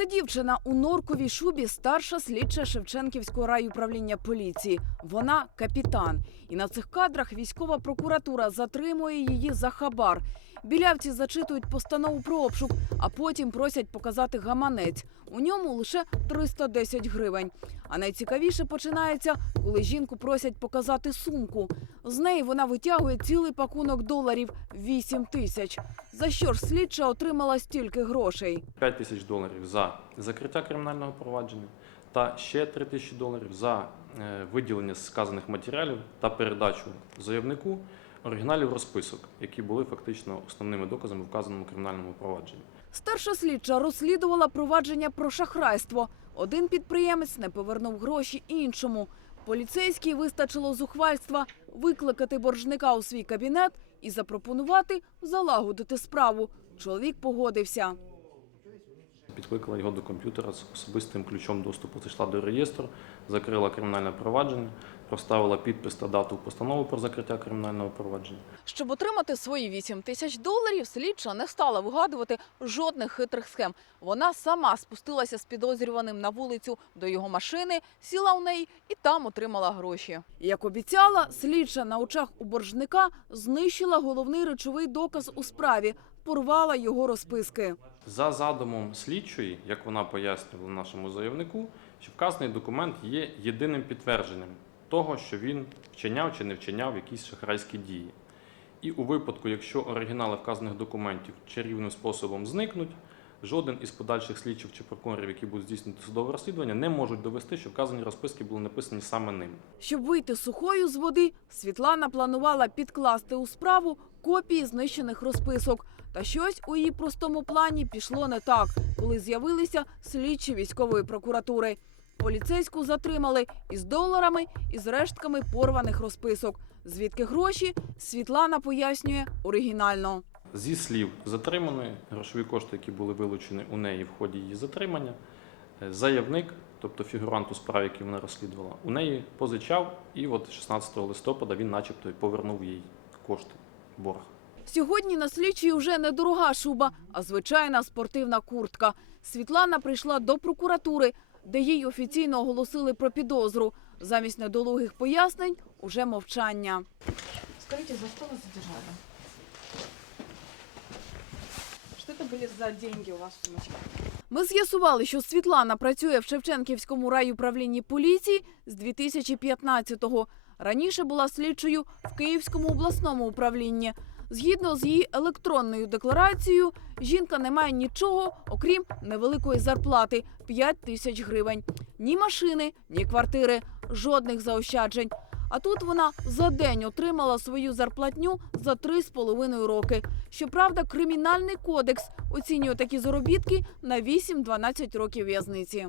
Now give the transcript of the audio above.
Ця дівчина у норковій шубі старша слідча Шевченківського райуправління поліції. Вона капітан. І на цих кадрах військова прокуратура затримує її за хабар. Білявці зачитують постанову про обшук, а потім просять показати гаманець. У ньому лише 310 гривень. А найцікавіше починається, коли жінку просять показати сумку. З неї вона витягує цілий пакунок доларів 8 тисяч. За що ж слідча отримала стільки грошей? 5 тисяч доларів за закриття кримінального провадження та ще 3 тисячі доларів за е, виділення сказаних матеріалів та передачу заявнику оригіналів розписок, які були фактично основними доказами вказаному кримінальному провадженні. Старша слідча розслідувала провадження про шахрайство. Один підприємець не повернув гроші іншому. Поліцейській вистачило зухвальства викликати боржника у свій кабінет і запропонувати залагодити справу. Чоловік погодився. Підкликала його до комп'ютера з особистим ключом доступу. Зайшла до реєстру, закрила кримінальне провадження, проставила підпис та дату постанови про закриття кримінального провадження. Щоб отримати свої 8 тисяч доларів, слідча не стала вигадувати жодних хитрих схем. Вона сама спустилася з підозрюваним на вулицю до його машини, сіла у неї і там отримала гроші. Як обіцяла, слідча на очах у боржника знищила головний речовий доказ у справі, порвала його розписки. За задумом слідчої, як вона пояснювала нашому заявнику, що вказаний документ є єдиним підтвердженням того, що він вчиняв чи не вчиняв якісь шахрайські дії. І у випадку, якщо оригінали вказаних документів чарівним способом зникнуть, жоден із подальших слідчих чи прокурорів, які будуть здійснювати судове розслідування, не можуть довести, що вказані розписки були написані саме ним. Щоб вийти сухою з води, Світлана планувала підкласти у справу копії знищених розписок. Та щось у її простому плані пішло не так, коли з'явилися слідчі військової прокуратури. Поліцейську затримали із доларами і з рештками порваних розписок. Звідки гроші? Світлана пояснює оригінально. Зі слів затриманої, грошові кошти, які були вилучені у неї в ході її затримання, е, заявник, тобто фігурант у справі, який вона розслідувала, у неї позичав, і от 16 листопада він, начебто, повернув їй кошти, борг. Сьогодні на слідчій уже не дорога шуба, а звичайна спортивна куртка. Світлана прийшла до прокуратури, де їй офіційно оголосили про підозру. Замість недолугих пояснень уже мовчання. Скажите, за что вас задержали? Что это были за деньги у вас в сумочке? Ми з'ясували, що Світлана працює в Шевченківському райуправлінні поліції з 2015-го. Раніше була слідчою в Київському обласному управлінні. Згідно з її електронною декларацією, жінка не має нічого, окрім невеликої зарплати 5 тисяч гривень. Ні машини, ні квартири, жодних заощаджень. А тут вона за день отримала свою зарплатню за три з половиною роки. Щоправда, кримінальний кодекс оцінює такі заробітки на 8-12 років в'язниці.